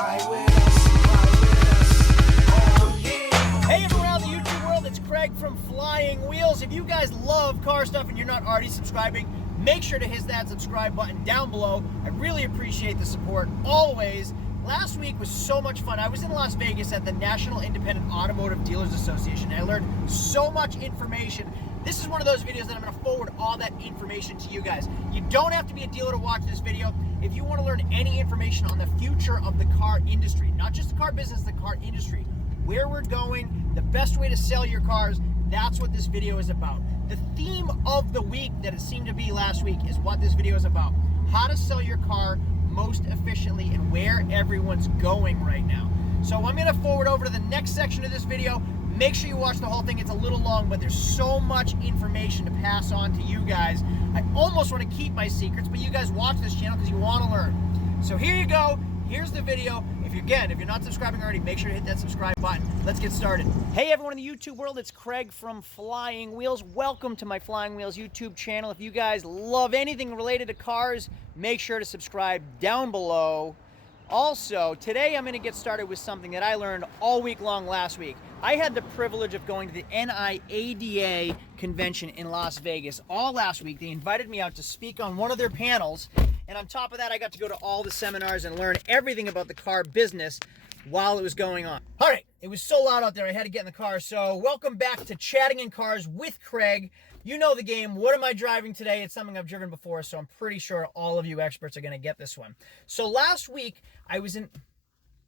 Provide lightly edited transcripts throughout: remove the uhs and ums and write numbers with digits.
Hey everyone out in the YouTube world, it's Craig from Flying Wheels. If you guys love car stuff and you're not already subscribing, make sure to hit that subscribe button down below. I really appreciate the support always. Last week was so much fun. I was in Las Vegas at the National Independent Automotive Dealers Association. I learned so much information. This is one of those videos that I'm going to forward all that information to you guys. You don't have to be a dealer to watch this video. If you want to learn any information on the future of the car industry, not just the car business, the car industry, where we're going, the best way to sell your cars, that's what this video is about. The theme of the week that it seemed to be last week is what this video is about. How to sell your car most efficiently and where everyone's going right now. So I'm going to forward over to the next section of this video. Make sure you watch the whole thing. It's a little long, but there's so much information to pass on to you guys. I almost want to keep my secrets, but you guys watch this channel because you want to learn. So here you go. Here's the video. If you're not subscribing already, make sure to hit that subscribe button. Let's get started. Hey everyone in the YouTube world, it's Craig from Flying Wheels. Welcome to my Flying Wheels YouTube channel. If you guys love anything related to cars, make sure to subscribe down below. Also, today I'm going to get started with something that I learned all week long last week. I had the privilege of going to the NIADA convention in Las Vegas all last week. They invited me out to speak on one of their panels, and on top of that, I got to go to all the seminars and learn everything about the car business while it was going on. All right, it was so loud out there, I had to get in the car. So welcome back to Chatting in Cars with Craig. You know the game. What am I driving today? It's something I've driven before, so I'm pretty sure all of you experts are going to get this one. So last week, I was in...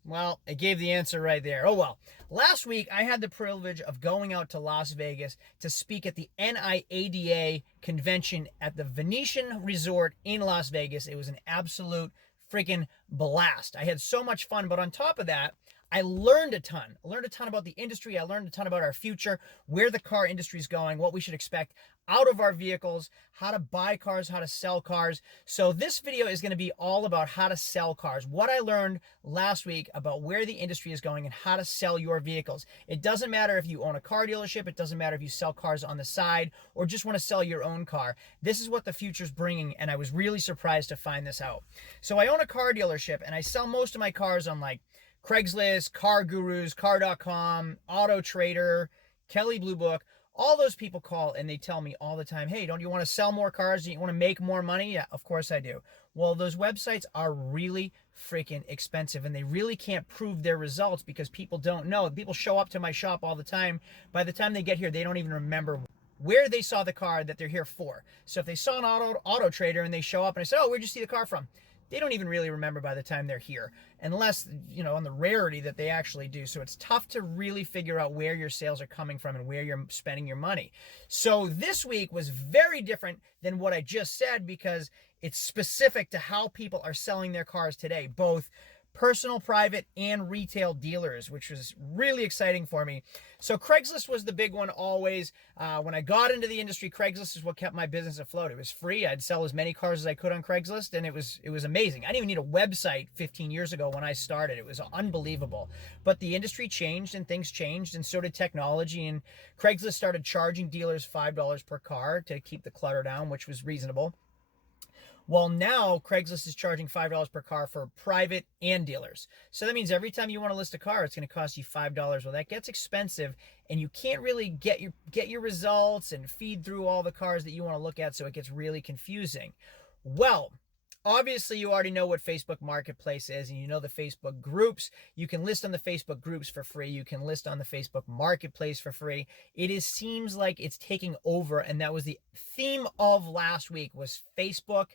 Well, I gave the answer right there. Oh well. Last week, I had the privilege of going out to Las Vegas to speak at the NIADA convention at the Venetian Resort in Las Vegas. It was an absolute freaking blast. I had so much fun, but on top of that, I learned a ton. I learned a ton about the industry. I learned a ton about our future, where the car industry is going, what we should expect out of our vehicles, how to buy cars, how to sell cars. So this video is going to be all about how to sell cars, what I learned last week about where the industry is going and how to sell your vehicles. It doesn't matter if you own a car dealership. It doesn't matter if you sell cars on the side or just want to sell your own car. This is what the future's bringing, and I was really surprised to find this out. So I own a car dealership, and I sell most of my cars on like Craigslist, Car Gurus, Car.com, Auto Trader, Kelley Blue Book. All those people call and they tell me all the time, hey, don't you want to sell more cars? Do you want to make more money? Yeah, of course I do. Well, those websites are really freaking expensive and they really can't prove their results because people don't know. People show up to my shop all the time. By the time they get here, they don't even remember where they saw the car that they're here for. So if they saw an auto trader and they show up and I say, oh, where'd you see the car from? They don't even really remember by the time they're here, unless, you know, on the rarity that they actually do. So it's tough to really figure out where your sales are coming from and where you're spending your money. So this week was very different than what I just said because it's specific to how people are selling their cars today, both personal, private, and retail dealers, which was really exciting for me. So Craigslist was the big one always. When I got into the industry, Craigslist is what kept my business afloat. It was free. I'd sell as many cars as I could on Craigslist, and it was amazing. I didn't even need a website 15 years ago when I started. It was unbelievable. But the industry changed, and things changed, and so did technology, and Craigslist started charging dealers $5 per car to keep the clutter down, which was reasonable. Well, now Craigslist is charging $5 per car for private and dealers. So that means every time you want to list a car, it's going to cost you $5. Well, that gets expensive, and you can't really get your results and feed through all the cars that you want to look at, so it gets really confusing. Well, obviously, you already know what Facebook Marketplace is, and you know the Facebook groups. You can list on the Facebook groups for free. You can list on the Facebook Marketplace for free. Seems like it's taking over, and that was the theme of last week was Facebook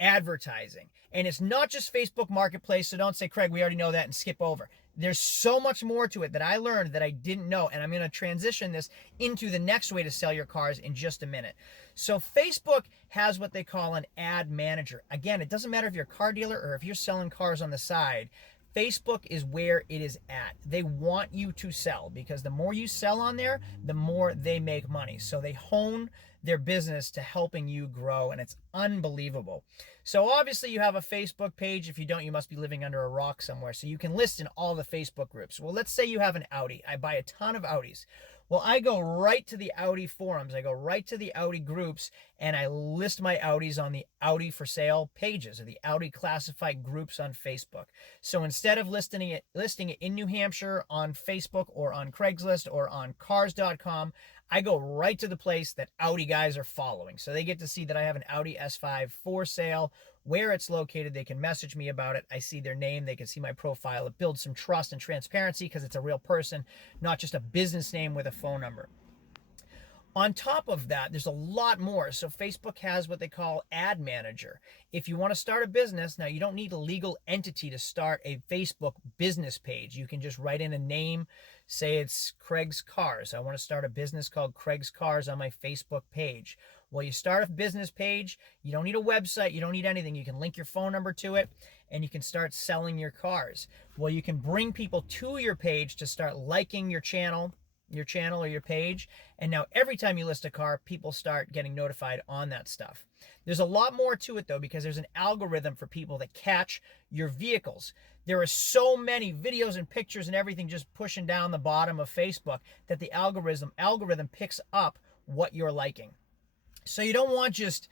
advertising. And it's not just Facebook Marketplace, so don't say, Craig, we already know that and skip over. There's so much more to it that I learned that I didn't know, and I'm going to transition this into the next way to sell your cars in just a minute. So Facebook has what they call an ad manager. Again, it doesn't matter if you're a car dealer or if you're selling cars on the side. Facebook is where it is at. They want you to sell because the more you sell on there, the more they make money. So they hone their business to helping you grow, and it's unbelievable. So obviously you have a Facebook page. If you don't, you must be living under a rock somewhere. So you can list in all the Facebook groups. Well, let's say you have an Audi. I buy a ton of Audis. Well, I go right to the Audi forums. I go right to the Audi groups, and I list my Audis on the Audi for sale pages or the Audi classified groups on Facebook. So instead of listing it in New Hampshire on Facebook or on Craigslist or on cars.com, I go right to the place that Audi guys are following. So they get to see that I have an Audi S5 for sale, where it's located. They can message me about it. I see their name. They can see my profile. It builds some trust and transparency because it's a real person, not just a business name with a phone number. On top of that, there's a lot more. So Facebook has what they call Ad Manager. If you want to start a business, now you don't need a legal entity to start a Facebook business page. You can just write in a name, say it's Craig's Cars. I want to start a business called Craig's Cars on my Facebook page. Well, you start a business page, you don't need a website, you don't need anything. You can link your phone number to it and you can start selling your cars. Well, you can bring people to your page to start liking your channel or your page, and now every time you list a car, people start getting notified on that stuff. There's a lot more to it though, because there's an algorithm for people that catch your vehicles. There are so many videos and pictures and everything just pushing down the bottom of Facebook that the algorithm picks up what you're liking. So you don't want just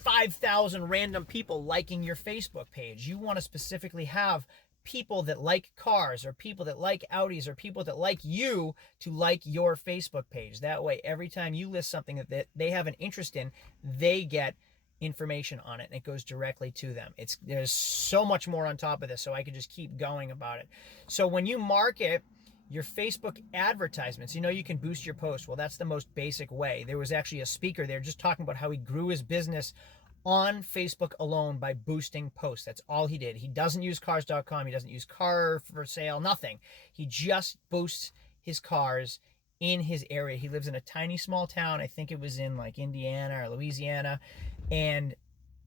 5,000 random people liking your Facebook page. You want to specifically have people that like cars or people that like Audis or people that like you to like your Facebook page. That way, every time you list something that they have an interest in, they get information on it and it goes directly to them. There's so much more on top of this, so I could just keep going about it. So when you market your Facebook advertisements, you can boost your post. Well, that's the most basic way. There was actually a speaker there just talking about how he grew his business on Facebook alone by boosting posts. That's all he did. He doesn't use cars.com. He doesn't use car for sale, nothing. He just boosts his cars in his area. He lives in a tiny small town. I think it was in like Indiana or Louisiana. And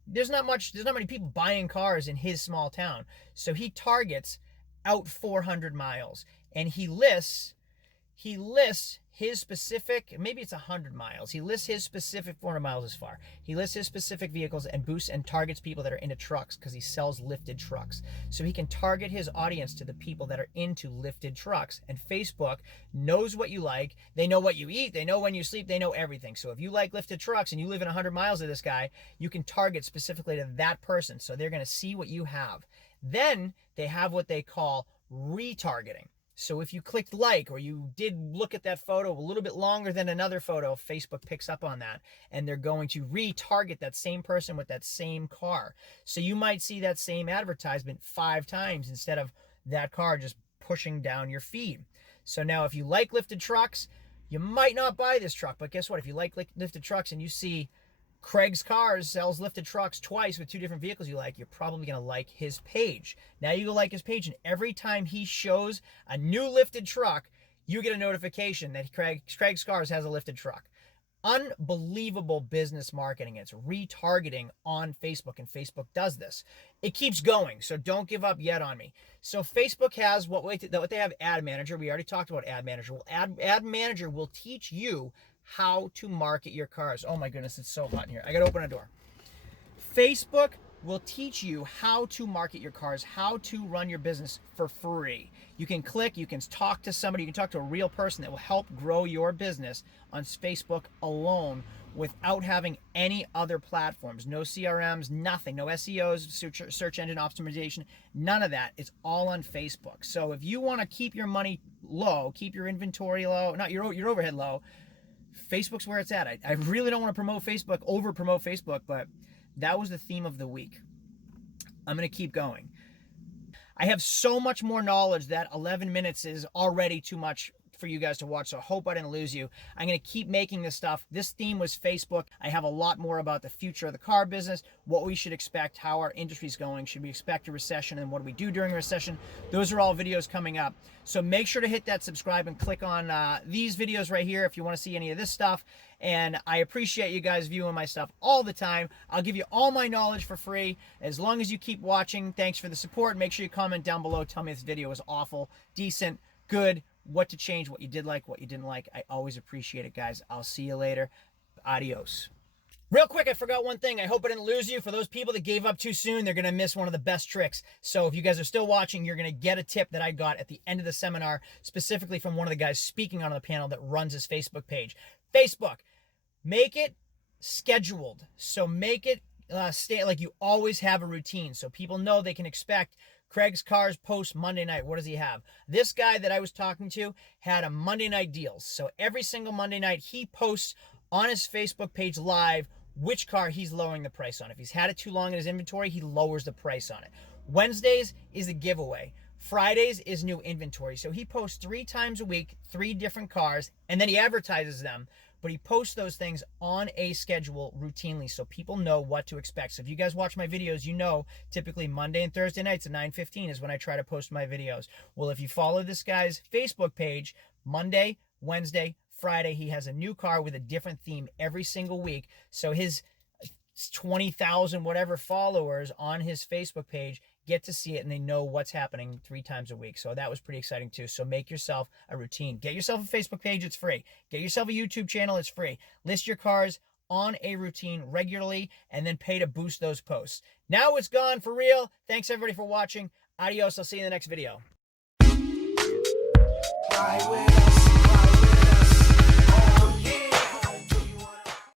there's not many people buying cars in his small town. So he targets out 400 miles and he lists his specific, maybe it's 100 miles. He lists his specific, 400 miles is far. He lists his specific vehicles and boosts and targets people that are into trucks because he sells lifted trucks. So he can target his audience to the people that are into lifted trucks. And Facebook knows what you like. They know what you eat. They know when you sleep. They know everything. So if you like lifted trucks and you live in 100 miles of this guy, you can target specifically to that person. So they're going to see what you have. Then they have what they call retargeting. So if you clicked like or you did look at that photo a little bit longer than another photo, Facebook picks up on that and they're going to retarget that same person with that same car. So you might see that same advertisement 5 times instead of that car just pushing down your feed. So now if you like lifted trucks, you might not buy this truck, but guess what? If you like lifted trucks and you see Craig's Cars sells lifted trucks twice with 2 different vehicles you like, you're probably going to like his page. Now you go like his page, and every time he shows a new lifted truck, you get a notification that Craig's Cars has a lifted truck. Unbelievable business marketing. It's retargeting on Facebook, and Facebook does this. It keeps going, so don't give up yet on me. So Facebook has what they have, Ad Manager. We already talked about Ad Manager. Well, Ad Manager will teach you how to market your cars. Oh my goodness, it's so hot in here. I gotta open a door. Facebook will teach you how to market your cars, how to run your business for free. You can click, you can talk to somebody, you can talk to a real person that will help grow your business on Facebook alone without having any other platforms. No CRMs, nothing, no SEOs, search engine optimization, none of that. It's all on Facebook. So if you want to keep your money low, keep your inventory low, not your overhead low, Facebook's where it's at. I really don't want to over promote Facebook, but that was the theme of the week. I'm going to keep going. I have so much more knowledge that 11 minutes is already too much for you guys to watch, so I hope I didn't lose you. I'm going to keep making this stuff. This theme was Facebook. I have a lot more about the future of the car business, what we should expect, how our industry's going, should we expect a recession, and what do we do during a recession. Those are all videos coming up. So make sure to hit that subscribe and click on these videos right here if you want to see any of this stuff. And I appreciate you guys viewing my stuff all the time. I'll give you all my knowledge for free as long as you keep watching. Thanks for the support. Make sure you comment down below. Tell me if this video was awful, decent, good, what to change, what you did like, what you didn't like. I always appreciate it, guys. I'll see you later. Adios. Real quick, I forgot one thing. I hope I didn't lose you. For those people that gave up too soon, they're going to miss one of the best tricks. So if you guys are still watching, you're going to get a tip that I got at the end of the seminar, specifically from one of the guys speaking on the panel that runs his Facebook page. Facebook, make it scheduled. So make it stay like you always have a routine. So people know they can expect Craig's Cars post Monday night. What does he have? This guy that I was talking to had a Monday night deals. So every single Monday night, he posts on his Facebook page live which car he's lowering the price on. If he's had it too long in his inventory, he lowers the price on it. Wednesdays is a giveaway. Fridays is new inventory. So he posts 3 times a week, 3 different cars, and then he advertises them. But he posts those things on a schedule routinely so people know what to expect. So if you guys watch my videos, you know typically Monday and Thursday nights at 9:15 is when I try to post my videos. Well, if you follow this guy's Facebook page, Monday, Wednesday, Friday, he has a new car with a different theme every single week. So his 20,000 whatever followers on his Facebook page get to see it, and they know what's happening 3 times a week. So that was pretty exciting too. So make yourself a routine. Get yourself a Facebook page, it's free. Get yourself a YouTube channel, it's free. List your cars on a routine regularly, and then pay to boost those posts. Now it's gone for real. Thanks everybody for watching. Adios. I'll see you in the next video.